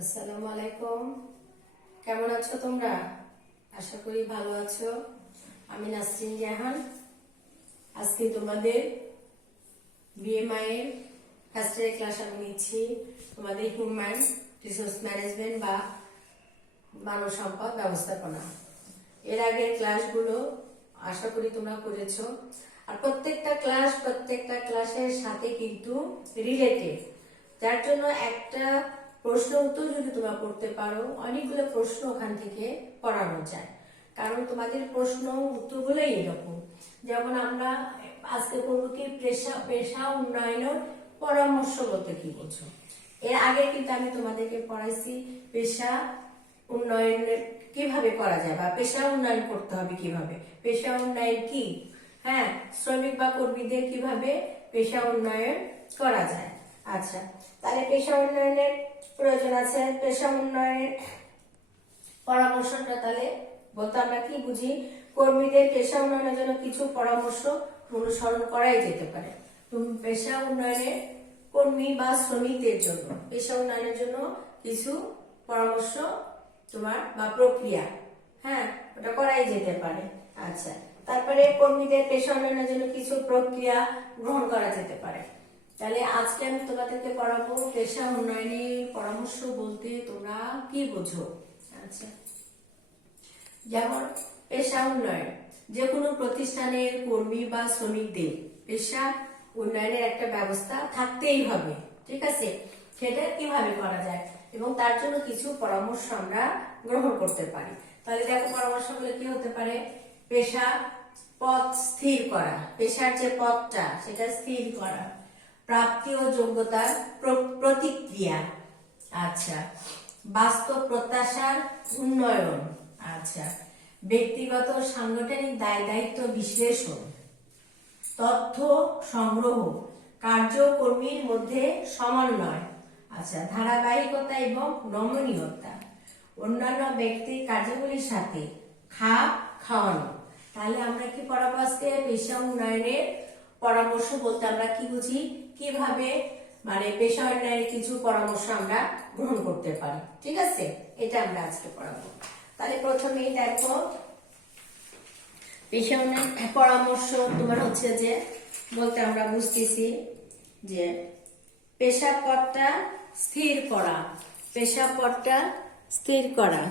আসসালামু আলাইকুম। কেমন আছো তোমরা? আশা করি ভালো আছো। আমি নাসরিন জাহান। আজকে তোমাদের বিএমআই এর ফার্স্ট ইয়ার ক্লাস আমি নিচ্ছি। তোমাদের হিউম্যান রিসোর্স ম্যানেজমেন্ট বা মানব সম্পদ ব্যবস্থাপনা। এর আগের ক্লাসগুলো আশা করি তোমরা করেছো। আর প্রত্যেকটা ক্লাসের সাথে কিন্তু রিলেটেড, যার জন্য একটা প্রশ্ন উত্তর যদি তোমরা করতে পারো, অনেকগুলো প্রশ্ন ওখান থেকে পড়ানো যায়। কারণ তোমাদের প্রশ্ন উত্তরগুলোই এরকম। যেমন আমরা আজকে করবো কি পেশা উন্নয়নের পরামর্শ বলতে কি বোঝো। এর আগে কিন্তু আমি তোমাদেরকে পড়াইছি পেশা উন্নয়নের কিভাবে করা যায় বা পেশা উন্নয়ন করতে হবে কিভাবে, পেশা উন্নয়ন কি, হ্যাঁ, শ্রমিক বা কর্মীদের কিভাবে পেশা উন্নয়ন করা যায়। আচ্ছা, তাহলে পেশা উন্নয়নের প্রয়োজন আছে। পেশা উন্নয়নের পরামর্শটা তাহলে বলতে আমরা কি বুঝি? কর্মীদের পেশা উন্নয়নের জন্য কিছু পরামর্শ অনুসরণ করাই যেতে পারে। পেশা উন্নয়নের কর্মী বা শ্রমিকদের জন্য পেশা উন্নয়নের জন্য কিছু পরামর্শ তোমার বা প্রক্রিয়া, হ্যাঁ, ওটা করাই যেতে পারে। আচ্ছা, তারপরে কর্মীদের পেশা উন্নয়নের জন্য কিছু প্রক্রিয়া গ্রহণ করা যেতে পারে। তাহলে আজকে আমি তোমাদেরকে পড়াবো পেশা উন্নয়নের পরামর্শ বলতে তোমরা কি বোঝো। আচ্ছা, যেমন পেশা উন্নয়ন, যে কোনো প্রতিষ্ঠানের কর্মী বা শ্রমিকদের পেশা উন্নয়নের একটা ব্যবস্থা থাকতেই হবে, ঠিক আছে? সেটা কিভাবে করা যায় এবং তার জন্য কিছু পরামর্শ আমরা গ্রহণ করতে পারি। তাহলে দেখো, পরামর্শগুলো কি হতে পারে? পেশা পথ স্থির করা, পেশার যে পথটা সেটা স্থির করা, প্রাপ্তি ও যোগ্যতার প্রতিক্রিয়া, আচ্ছা, বাস্তব প্রত্যাশার উন্নয়ন, আচ্ছা, ব্যক্তিগত সাংগঠনিক দায়িত্ব বিশ্লেষণ, তথ্য সংগ্রহ, কার্যকর্মীর মধ্যে সমন্বয়, আচ্ছা, ধারাবাহিকতা এবং নমনীয়তা, অন্যান্য ব্যক্তির কার্যগুলির সাথে খাপ খাওয়ানো। তাহলে আমরা কি পড়াবো আজকে? পেশা উন্নয়নের পরামর্শ বলতে আমরা কি বুঝি, কিভাবে মানে পেশা উন্নয়নের কিছু পরামর্শ আমরা গ্রহণ করতে পারি, ঠিক আছে? এটা আমরা আজকে পড়াবো। তাহলে প্রথমেই দেখো, পেশা উন্নয়ন পরামর্শ তোমার হচ্ছে যে বলতে আমরা বুঝতেছি যে পেশা পথটা স্থির করা, পেশা পথটা স্থির করা,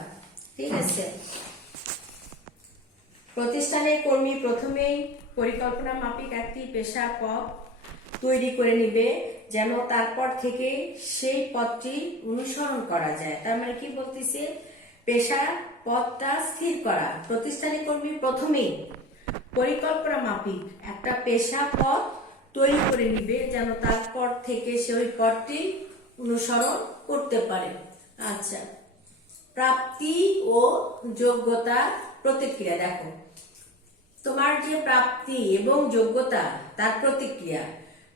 ঠিক আছে? প্রতিষ্ঠানের কর্মী প্রথমেই পরিকল্পনা মাফিক একটি পেশা পথ তৈরি করে নিবে, যেন তারপর থেকে সেই পথটি অনুসরণ করা যায়। তার মানে কি বলতেছে? পেশা পথটা স্থির করা, প্রতিষ্ঠানের কর্মী প্রথমেই পরিকল্পনা মাফিক একটা পেশা পথ তৈরি করে নিবে, যেন তারপর থেকে সে ওই পথটি অনুসরণ করতে পারে। আচ্ছা, প্রাপ্তি ও যোগ্যতা প্রতিক্রিয়া। দেখো, তোমার যে প্রাপ্তি এবং যোগ্যতা তার প্রতিক্রিয়া,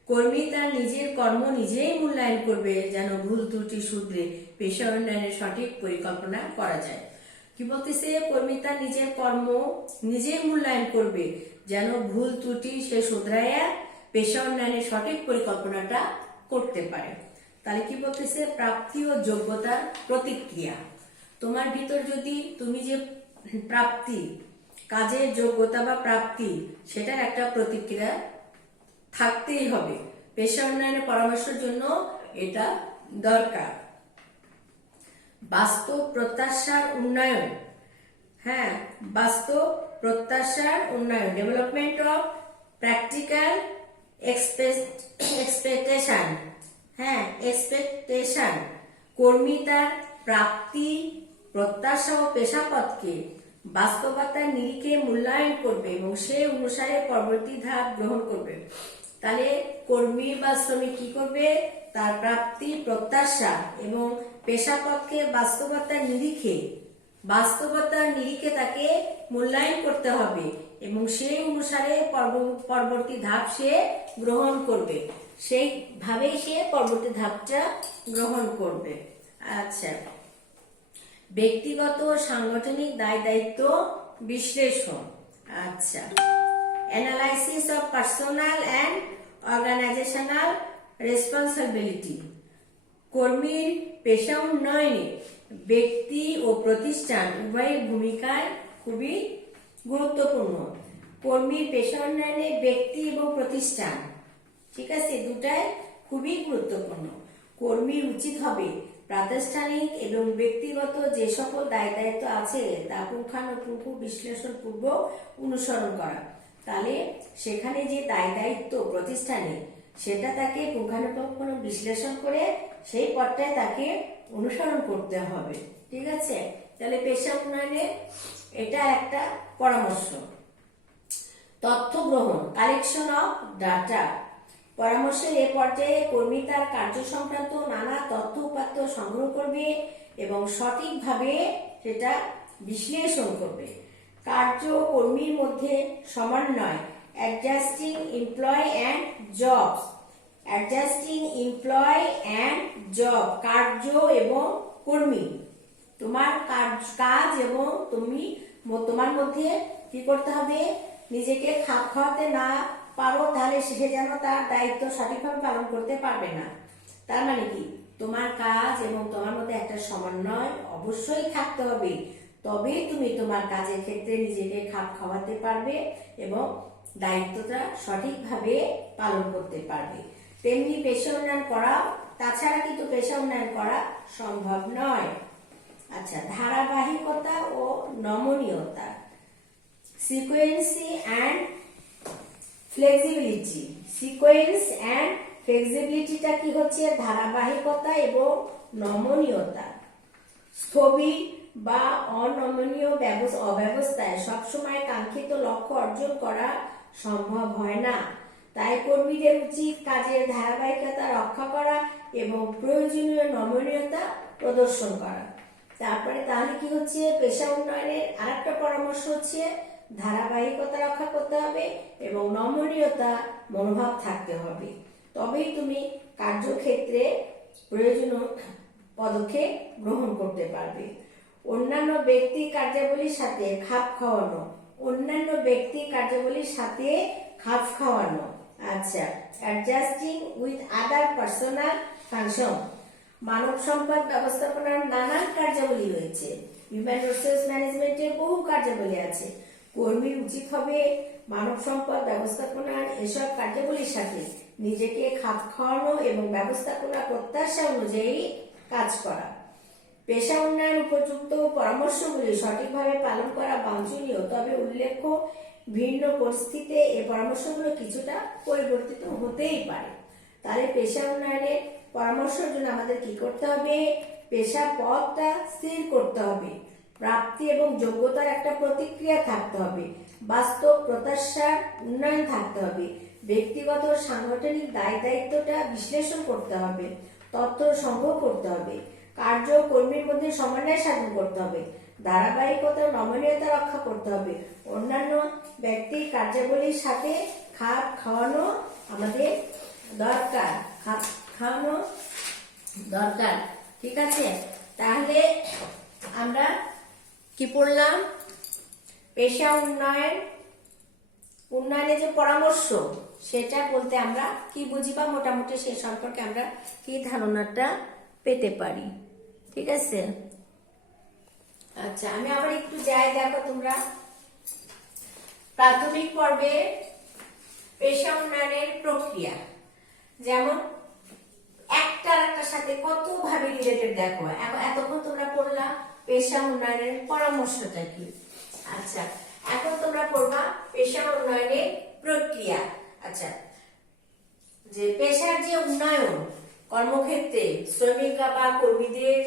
কর্মী তার নিজের কর্ম নিজেই মূল্যায়ন করবে, যেন ভুল ত্রুটি শুধরে পেশা উন্নয়নের সঠিক পরিকল্পনা করা যায়। কি বলতেছে? কর্মী তার নিজের কর্ম নিজেই মূল্যায়ন করবে, যেন ভুল ত্রুটি সে শুধরাইয়া পেশা উন্নয়নের সঠিক পরিকল্পনাটা করতে পারে। তাহলে কি বলতেছে? প্রাপ্তি ও যোগ্যতার প্রতিক্রিয়া। তোমার ভিতর যদি তুমি যে প্রাপ্তি, কাজের যোগ্যতা বা প্রাপ্তি, সেটার একটা প্রতিক্রিয়া থাকতেই হবে। পেশা উন্নয়নের পরামর্শের জন্য এটা দরকার। বাস্তব প্রত্যাশার উন্নয়ন, হ্যাঁ, বাস্তব প্রত্যাশার উন্নয়ন, ডেভেলপমেন্ট অফ প্র্যাকটিক্যাল এক্সপেকটেশন, হ্যাঁ, এক্সপেকটেশন। কর্মী তার প্রাপ্তি, প্রত্যাশা ও পেশাপথকে বাস্তবতার নিরিখে মূল্যায়ন করবে এবং সে অনুসারে পরবর্তী ধাপ গ্রহণ করবে। তাহলে কর্মী বা শ্রমিক কি করবে? তার প্রাপ্তি, প্রত্যাশা এবং পেশাপথকে বাস্তবতার নিরিখে তাকে মূল্যায়ন করতে হবে এবং সেই অনুসারে পরবর্তী ধাপ সে গ্রহণ করবে, সেইভাবেই সে পরবর্তী ধাপটা গ্রহণ করবে। আচ্ছা, ব্যক্তিগত সাংগঠনিক দায়িত্ব বিশ্লেষণ, আচ্ছা, analysis of personal and organisational responsibility. কর্মীর পেশা উন্নয়নে ব্যক্তি ও প্রতিষ্ঠান উভয়ের ভূমিকায় খুবই গুরুত্বপূর্ণ। কর্মীর পেশা উন্নয়নে ব্যক্তি এবং প্রতিষ্ঠান, ঠিক আছে, দুটাই খুবই গুরুত্বপূর্ণ। কর্মীর উচিত হবে প্রাতিষ্ঠানিক এবং ব্যক্তিগত যে সকল দায় দায়িত্ব আছে তা পুঙ্খানুপুঙ্খ বিশ্লেষণ পূর্বক অনুসরণ করা। তাহলে সেখানে যে দায় দায়িত্ব প্রতিষ্ঠানে, সেটা তাকে পুঙ্খানুপুঙ্খ বিশ্লেষণ করে সেই পথটায় তাকে অনুসরণ করতে হবে, ঠিক আছে। তাহলে পেশা উন্নয়নে এটা একটা পরামর্শ। তথ্য গ্রহণ, কালেকশন অফ ডাটা। পরামর্শের এ পর্যায়ে কর্মী তার কার্য সংক্রান্ত নানা তথ্য উপাত্ত সংগ্রহ করবে এবং সঠিকভাবে সেটা বিশ্লেষণ করবে। কার্য কর্মীর মধ্যে সমন্বয়, adjusting employ and jobs. Adjusting employ and job, কার্য এবং কর্মী, তোমার কাজ এবং তোমার মধ্যে কি করতে হবে, নিজেকে খাপ খাওয়াতে না পারো তাহলে সে যেন তার দায়িত্ব সঠিকভাবে পালন করতে পারবে না। তার মানে কি, তোমার কাজ এবং তোমার মধ্যে একটা সমন্বয় অবশ্যই থাকতে হবে, তবেই তুমি তোমার কাজের ক্ষেত্রে নিজেকে খাপ খাওয়াতে পারবে এবং দায়িত্বটা সঠিকভাবে পালন করতে পারবে। তেমনি পেশা উন্নয়ন করা, তাছাড়া কিন্তু পেশা উন্নয়ন করা সম্ভব নয়। আচ্ছা, ধারাবাহিকতা ও নমনীয়তা, সিকোয়েন্সি অ্যান্ড ফ্লেক্সিবিলিটি। সিকোয়েন্স অ্যান্ড ফ্লেক্সিবিলিটিটা কি হচ্ছে, ধারাবাহিকতা এবং নমনীয়তা। স্থবির বা অনমনীয় অব্যবস্থায় সবসময় কাঙ্ক্ষিত লক্ষ্য অর্জন করা সম্ভব হয় না। তাই কর্মীদের উচিত কাজের ধারাবাহিকতা রক্ষা করা এবং প্রয়োজনীয় নমনীয়তা প্রদর্শন করা। তারপরে তাহলে কি হচ্ছে, পেশা উন্নয়নের আরেকটা পরামর্শ হচ্ছে ধারাবাহিকতা রক্ষা করতে হবে এবং নমনীয়তা মনোভাব থাকতে হবে, তবেই তুমি কার্যক্ষেত্রে প্রয়োজনীয় পদক্ষেপ গ্রহণ করতে পারবে। অন্যান্য ব্যক্তি কার্যাবলীর সাথে খাপ খাওয়ানো, অন্যান্য ব্যক্তি কার্যাবলীর সাথে খাপ খাওয়ানো। আচ্ছা, adjusting with other personal function. মানব সম্পদ ব্যবস্থাপনার নানান কার্যাবলী রয়েছে, হিউম্যান রিসোর্স ম্যানেজমেন্টের বহু কার্যাবলী আছে। কর্মীর উচিত হবে মানব সম্পদ ব্যবস্থাপনার এসব কার্যাবলীর সাথে নিজেকে খাপ খাওয়ানো এবং ব্যবস্থাপনা প্রত্যাশা অনুযায়ী কাজ করা। পেশা উন্নয়ন উপযুক্ত পরামর্শগুলি সঠিকভাবে পালন করা বাঞ্ছনীয়, তবে উল্লেখ্য ভিন্ন পরিস্থিতিতে এই পরামর্শগুলো কিছুটা পরিবর্তিত হতেই পারে। তাহলে পেশা উন্নয়নের পরামর্শের জন্য আমাদের কি করতে হবে, পেশা পথটা স্থির করতে হবে, প্রাপ্তি এবং যোগ্যতার একটা প্রতিক্রিয়া থাকতে হবে, বাস্তব প্রত্যাশার উন্নয়ন থাকতে হবে, ব্যক্তিগত সাংগঠনিক দায় দায়িত্বটা বিশ্লেষণ করতে হবে, তথ্য সংগ্রহ করতে হবে, কার্য কর্মীর মধ্যে সমন্বয় সাধন করতে হবে, ধারাবাহিকতা নমনীয়তা রক্ষা করতে হবে, অন্যান্য ব্যক্তির কার্যাবলীর সাথে খাপ খাওয়ানো আমাদের দরকার, খাপ খাওয়ানো দরকার, ঠিক আছে। তাহলে আমরা কি পড়লাম, পেশা উন্নয়নে যে পরামর্শ সেটা বলতে আমরা কি বুঝি বা মোটামুটি সে সম্পর্কে আমরা কি ধারণাটা পেতে পারি, ঠিক আছে। আচ্ছা, আমি আবার একটু যাই, দেখো তোমরা প্রাথমিক পর্বে পেশা উন্নয়নের প্রক্রিয়া, যেমন একটা আরেকটার সাথে কত ভাবে রিলেটেড, দেখো এতক্ষণ তোমরা পড়লা পেশা উন্নয়নের পরামর্শটা কি। আচ্ছা, এখন তোমরা পড়বা পেশা উন্নয়নের প্রক্রিয়া। আচ্ছা, যে পেশার যে উন্নয়ন কর্মক্ষেত্রে শ্রমিক বা কর্মীদের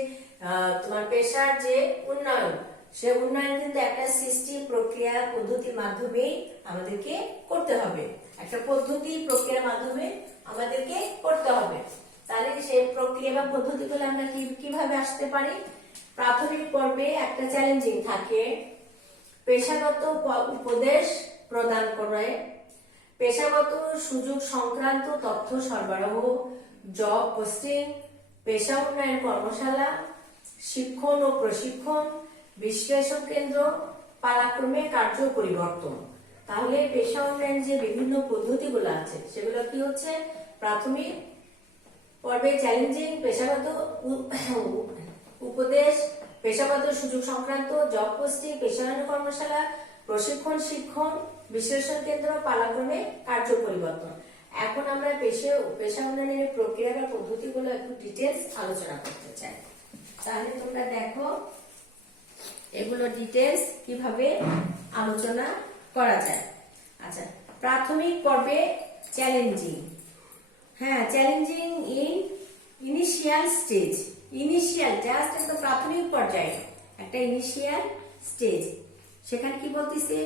তোমার পেশার যে উন্নয়ন, সে উন্নয়ন কিন্তু একটা সিস্টেম প্রক্রিয়া পদ্ধতির মাধ্যমে আমাদেরকে করতে হবে, একটা পদ্ধতি প্রক্রিয়ার মাধ্যমে আমাদেরকে করতে হবে। তাহলে সেই প্রক্রিয়া বা পদ্ধতিগুলো আমরা কিভাবে আসতে পারি, প্রাথমিক পর্বে একটা চ্যালেঞ্জিং থাকে, পেশাগত উপদেশ প্রদান করে, পেশাগত সুযোগ সংক্রান্ত তথ্য সরবরাহ, জব পোস্টিং, পেশা উন্নয়ন কর্মশালা, শিক্ষণ ও প্রশিক্ষণ, বিশ্লেষণ কেন্দ্র, পালাক্রমে কার্য পরিবর্তন। তাহলে পেশা উন্নয়ন যে বিভিন্ন পদ্ধতিগুলো আছে সেগুলো কি হচ্ছে, প্রাথমিক পর্বে চ্যালেঞ্জিং পেশাগত উপদেশ, পেশাগত সুযোগ সংক্রান্ত জব পোস্টিং, পেশাগত কর্মশালা, প্রশিক্ষণ, শিক্ষণ, বিশ্লেষণ কেন্দ্র, পালাক্রমে কার্য পরিবর্তন। এখন আমরা পেশা উন্নয়নের প্রক্রিয়া বা পদ্ধতিগুলো একটু ডিটেলস আলোচনা করতে চাই। তাহলে তোমরা দেখো এগুলো ডিটেলস কিভাবে আলোচনা করা যায়। আচ্ছা, প্রাথমিক পর্বে চ্যালেঞ্জিং। হ্যাঁ, challenging in initial stage. Initial just একটা প্রাথমিক পর্যায়ে, একটা ইনিশিয়াল স্টেজ। সেখানে কি বলতেছে,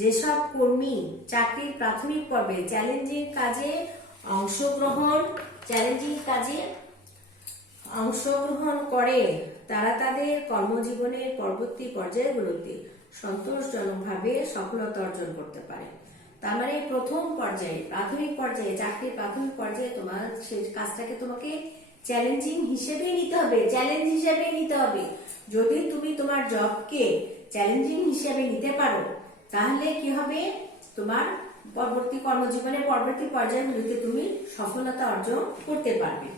যেসব কর্মী চাকরির প্রাথমিক পর্বে চ্যালেঞ্জিং কাজে অংশগ্রহণ করে তারা তাদের কর্মজীবনের পরবর্তী পর্যায়গুলোতে সন্তোষজনকভাবে সফলতা অর্জন করতে পারে। তার মানে প্রথম পর্যায়ে, প্রাথমিক পর্যায়ে, চাকরির প্রাথমিক পর্যায়ে তোমার সেই কাজটাকে তোমাকে চ্যালেঞ্জিং হিসেবেই নিতে হবে, চ্যালেঞ্জ হিসেবেই নিতে হবে। যদি তুমি তোমার জবকে চ্যালেঞ্জিং হিসেবে নিতে পারো, তাহলে কি হবে, তোমার পরবর্তী কর্মজীবনের পরবর্তী পর্যায়গুলিতে তুমি সফলতা অর্জন করতে পারবে।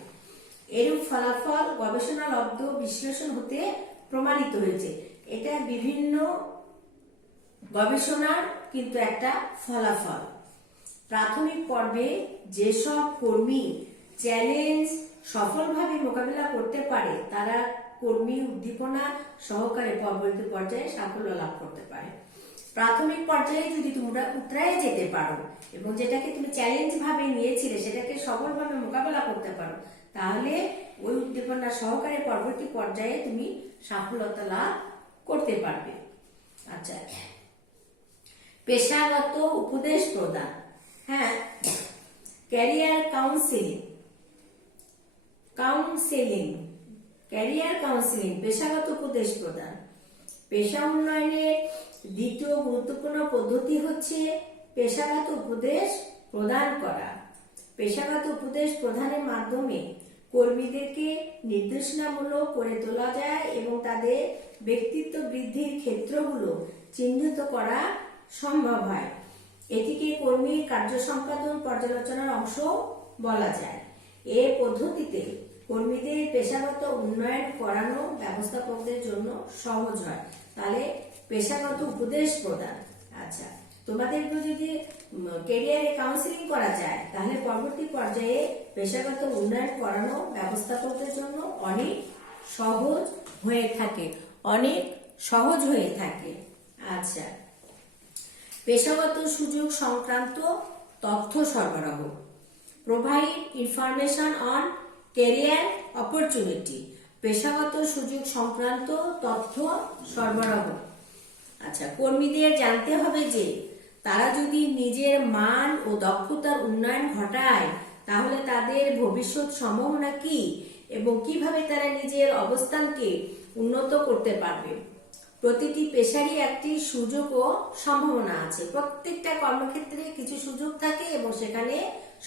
এরূপ ফলাফল গবেষণালব্ধ বিশ্লেষণ হতে প্রমাণিত হয়েছে। এটা বিভিন্ন গবেষণার কিন্তু একটা ফলাফল। প্রাথমিক পর্বে যেসব কর্মী চ্যালেঞ্জ সফলভাবে মোকাবিলা করতে পারে তারা কর্মী উদ্দীপনা সহকারে পরবর্তী পর্যায়ে সাফল্য লাভ করতে পারে। প্রাথমিক পর্যায়ে যদি তোমরা উতরায়ে যেতে পারো এবং যেটাকে তুমি চ্যালেঞ্জ ভাবে নিয়েছিলে সেটাকে সফলভাবে মোকাবেলা করতে পারো, তাহলে ওই উদ্দীপনা সহকারে পরবর্তী পর্যায়ে তুমি সফলতা লাভ করতে পারবে। আচ্ছা, পেশাগত উপদেশ প্রদান। হ্যাঁ, ক্যারিয়ার কাউন্সেলিং, পেশাগত উপদেশ প্রদান। পেশা উন্নয়নের দ্বিতীয় গুরুত্বপূর্ণ পদ্ধতি হচ্ছে পেশাগত উপদেশ প্রদান করা। পেশাগত উপদেশ প্রদানের মাধ্যমে কর্মীদেরকে নির্দেশনামূলক করে তোলা যায় এবং তাদের ব্যক্তিত্ব বৃদ্ধির ক্ষেত্রগুলো চিহ্নিত করা সম্ভব হয়। এটিকে কর্মীর কার্য সম্পাদন পর্যালোচনার অংশ বলা যায়। এই পদ্ধতিতে কর্মীদের পেশাগত উন্নয়ন করানো ব্যবস্থাপকদের জন্য সহজ হয়। তাহলে পেশাগত উপদেশ প্রদান। আচ্ছা, তোমাদেরকে যদি ক্যারিয়ারে কাউন্সিলিং করা যায় তাহলে পরবর্তী পর্যায়ে পেশাগত উন্নয়ন করানো ব্যবস্থাপকদের জন্য অনেক সহজ হয়ে থাকে। আচ্ছা, পেশাগত সুযোগ সংক্রান্ত তথ্য সরবরাহ। Provide information on career opportunity. পেশাগত সুযোগ সংক্রান্ত তথ্য সরবরাহ। আচ্ছা, কর্মীদের জানতে হবে যে তারা যদি নিজের মান ও দক্ষতার উন্নয়ন ঘটায় তাহলে তাদের ভবিষ্যৎ সম্ভাবনা কি এবং কিভাবে তারা নিজের অবস্থানকে উন্নত করতে পারবে। প্রতিটি পেশারই একটি সুযোগ ও সম্ভাবনা আছে। প্রত্যেকটা কর্মক্ষেত্রে কিছু সুযোগ থাকে এবং সেখানে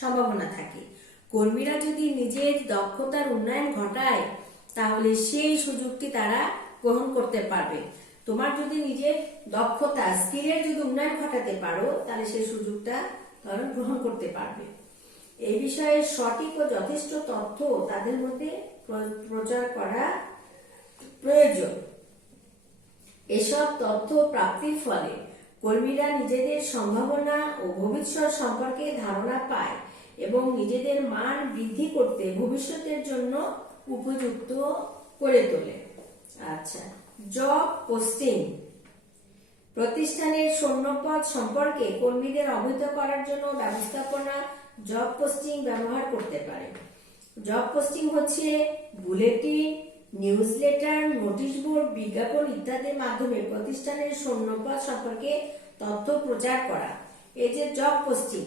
সম্ভাবনা থাকে। কর্মীরা যদি নিজের দক্ষতার উন্নয়ন ঘটায় তাহলে সেই সুযোগটি তারা গ্রহণ করতে পারবে। তোমার যদি নিজের দক্ষতা স্কিলের যদি উন্নয়ন ঘটাতে পারো তাহলে সেই সুযোগটা গ্রহণ করতে পারবে। এই বিষয়ে সঠিক ও যথেষ্ট তথ্য তাদের মধ্যে প্রচার করা প্রয়োজন। এসব তথ্য প্রাপ্তির ফলে কর্মীরা নিজেদের সম্ভাবনা ও ভবিষ্যৎ সম্পর্কে ধারণা পায় এবং নিজেদের মান বৃদ্ধি করতে ভবিষ্যতের জন্য উপযুক্ত করে তোলে। আচ্ছা, জব পোস্টিং। প্রতিষ্ঠানের শূন্যপদ সম্পর্কে কর্মীদের অবহিত করার জন্য ব্যবস্থাপনা জব পোস্টিং ব্যবহার করতে পারে। জব পোস্টিং হচ্ছে বুলেটিন, নিউজলেটার, নোটিশ বোর্ড, বিজ্ঞাপন ইত্যাদির মাধ্যমে প্রতিষ্ঠানের শূন্যপদ সম্পর্কে তথ্য প্রচার করা। এই যে জব পোস্টিং,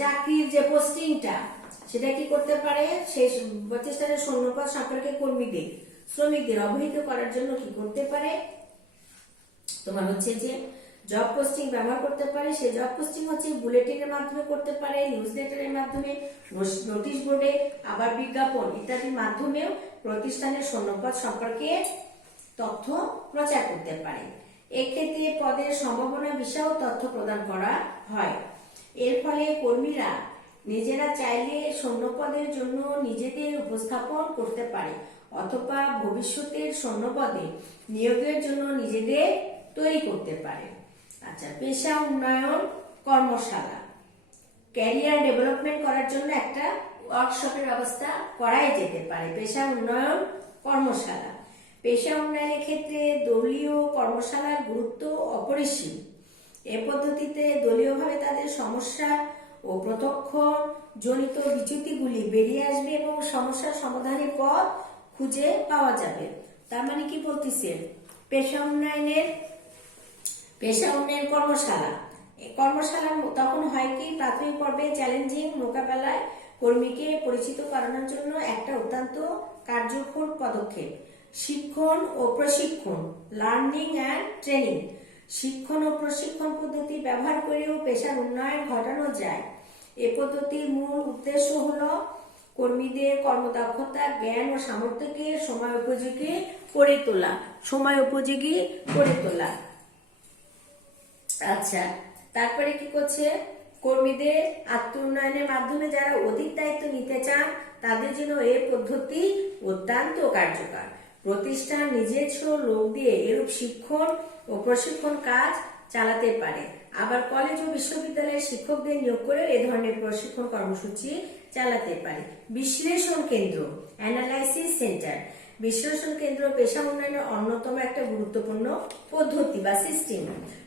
চাকরির যে পোস্টিংটা, সেটা কি করতে পারে, সেই প্রতিষ্ঠানের শূন্যপদ সম্পর্কে শ্রমিকদের অবহিত করার জন্য কি করতে পারে, তোমার হচ্ছে যে জব পোস্টিং ব্যবহার করতে পারে। সেই জব পোস্টিং হচ্ছে বুলেটিনের মাধ্যমে করতে পারে, নিউজ লেটারের মাধ্যমে, নোটিশ বোর্ডে, আবার বিজ্ঞাপন ইত্যাদির মাধ্যমেও প্রতিষ্ঠানের শূন্যপদ সম্পর্কে তথ্য প্রচার করতে পারে। এক্ষেত্রে পদের সম্ভাবনা বিষয়েও তথ্য প্রদান করা হয়। এর ফলে কর্মীরা নিজেরা চাইলে শূন্যপদের জন্য নিজেদের উপস্থাপন করতে পারে অথবা ভবিষ্যতের শূন্যপদে নিয়োগের জন্য নিজেদের তৈরি করতে পারে। আচ্ছা, পেশা উন্নয়ন কর্মশালা, ক্যারিয়ার ডেভেলপমেন্ট করার জন্য একটা ওয়ার্কশপের ব্যবস্থা করাই যেতে পারে। পেশা উন্নয়ন কর্মশালা, পেশা উন্নয়নের ক্ষেত্রে দলীয় কর্মশালার গুরুত্ব অপরিসীম। এ পদ্ধতিতে দলীয়ভাবে তাদের সমস্যা ও প্রত্যক্ষ জনিত বিচ্যুতিগুলি বেরিয়ে আসবে এবং সমস্যার সমাধানের পথ খুঁজে পাওয়া যাবে। তার মানে কি বলতেছে, পেশা উন্নয়ন কর্মশালা, কর্মশালা তখন হয় কি, প্রাথমিক পর্বে চ্যালেঞ্জিং মোকাবেলায় কর্মীকে পরিচিত করানোর জন্য একটা অত্যন্ত কার্যকর পদক্ষেপ। শিক্ষণ ও প্রশিক্ষণ, লার্নিং অ্যান্ড ট্রেনিং, শিক্ষণ ও প্রশিক্ষণ পদ্ধতি ব্যবহার করেও পেশার উন্নয়ন ঘটানো যায়। এ পদ্ধতির মূল উদ্দেশ্য হলো কর্মীদের কর্মদক্ষতা, জ্ঞান ও সামর্থ্যকে সময় উপযোগী করে তোলা। আচ্ছা, তারপরে কি করছে, কর্মীদের আত্ম উন্নয়নের মাধ্যমে যারা অধিক দায়িত্ব নিতে চান তাদের জন্য এই পদ্ধতি অত্যন্ত কার্যকর। প্রতিষ্ঠান নিজস্ব লোক দিয়ে এরূপ শিক্ষণ ও প্রশিক্ষণ কাজ চালাতে পারে। আবার কলেজ ও বিশ্ববিদ্যালয়ের শিক্ষকদের নিয়োগ করেও এ ধরনের প্রশিক্ষণ কর্মসূচি চালাতে পারে। বিশ্লেষণ কেন্দ্র, অ্যানালাইসিস সেন্টার, বিশ্লেষণ কেন্দ্র পেশা উন্নয়নের অন্যতম একটা গুরুত্বপূর্ণ পদ্ধতি বা সিস্টেম।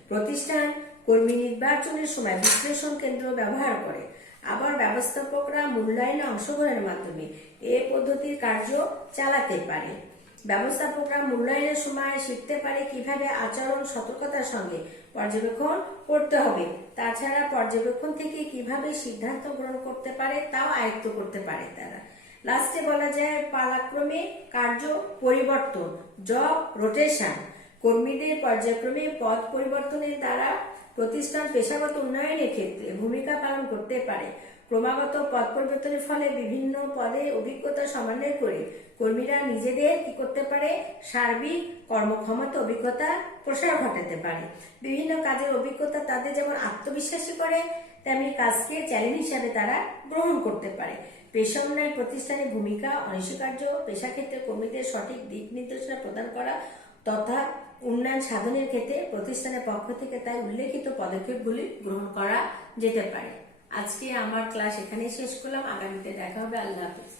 প্রতিষ্ঠান কর্মী নির্বাচনের সময় বিশ্লেষণ কেন্দ্র ব্যবহার করে। আবার ব্যবস্থাপকরা মূল্যায়নে অংশগ্রহণের মাধ্যমে এই পদ্ধতির কার্য চালাতে পারে। ব্যবস্থাপকরা মূল্যায়নের সময় শিখতে পারে কিভাবে আচরণ সতর্কতার সঙ্গে পর্যবেক্ষণ করতে হবে। তাছাড়া পর্যবেক্ষণ থেকে কিভাবে সিদ্ধান্ত গ্রহণ করতে পারে তাও আয়ত্ত করতে পারে তারা। লাস্টে বলা যায় পালাক্রমে কার্য পরিবর্তন, জব রোটেশন, কর্মীদের পর্যায়ক্রমে পদ পরিবর্তনের দ্বারা প্রতিষ্ঠান পেশাগত উন্নয়নের ক্ষেত্রে ভূমিকা পালন করতে পারে। ক্রমাগত পদ পরিবর্তনের ফলে বিভিন্ন পদে অভিজ্ঞতা সমন্বয় করে কর্মীরা নিজেদের কি করতে পারে, সার্বিক কর্মক্ষমতা অভিজ্ঞতা প্রসার ঘটাতে পারে। বিভিন্ন কাজের অভিজ্ঞতা তাদের যেমন আত্মবিশ্বাসী করে, তেমনি কাজকে চ্যালেঞ্জ হিসাবে তারা গ্রহণ করতে পারে। পেশা উন্নয়ন প্রতিষ্ঠানের ভূমিকা অনস্বীকার্য। পেশাক্ষেত্রে কর্মীদের সঠিক দিক নির্দেশনা প্রদান করা তথা উন্নয়ন সাধনের ক্ষেত্রে প্রতিষ্ঠানের পক্ষ থেকে তাই উল্লেখিত পদক্ষেপগুলি গ্রহণ করা যেতে পারে। আজকে আমার ক্লাস এখানেই শেষ করলাম। আগামীতে দেখা হবে। আল্লাহ হাফেজ।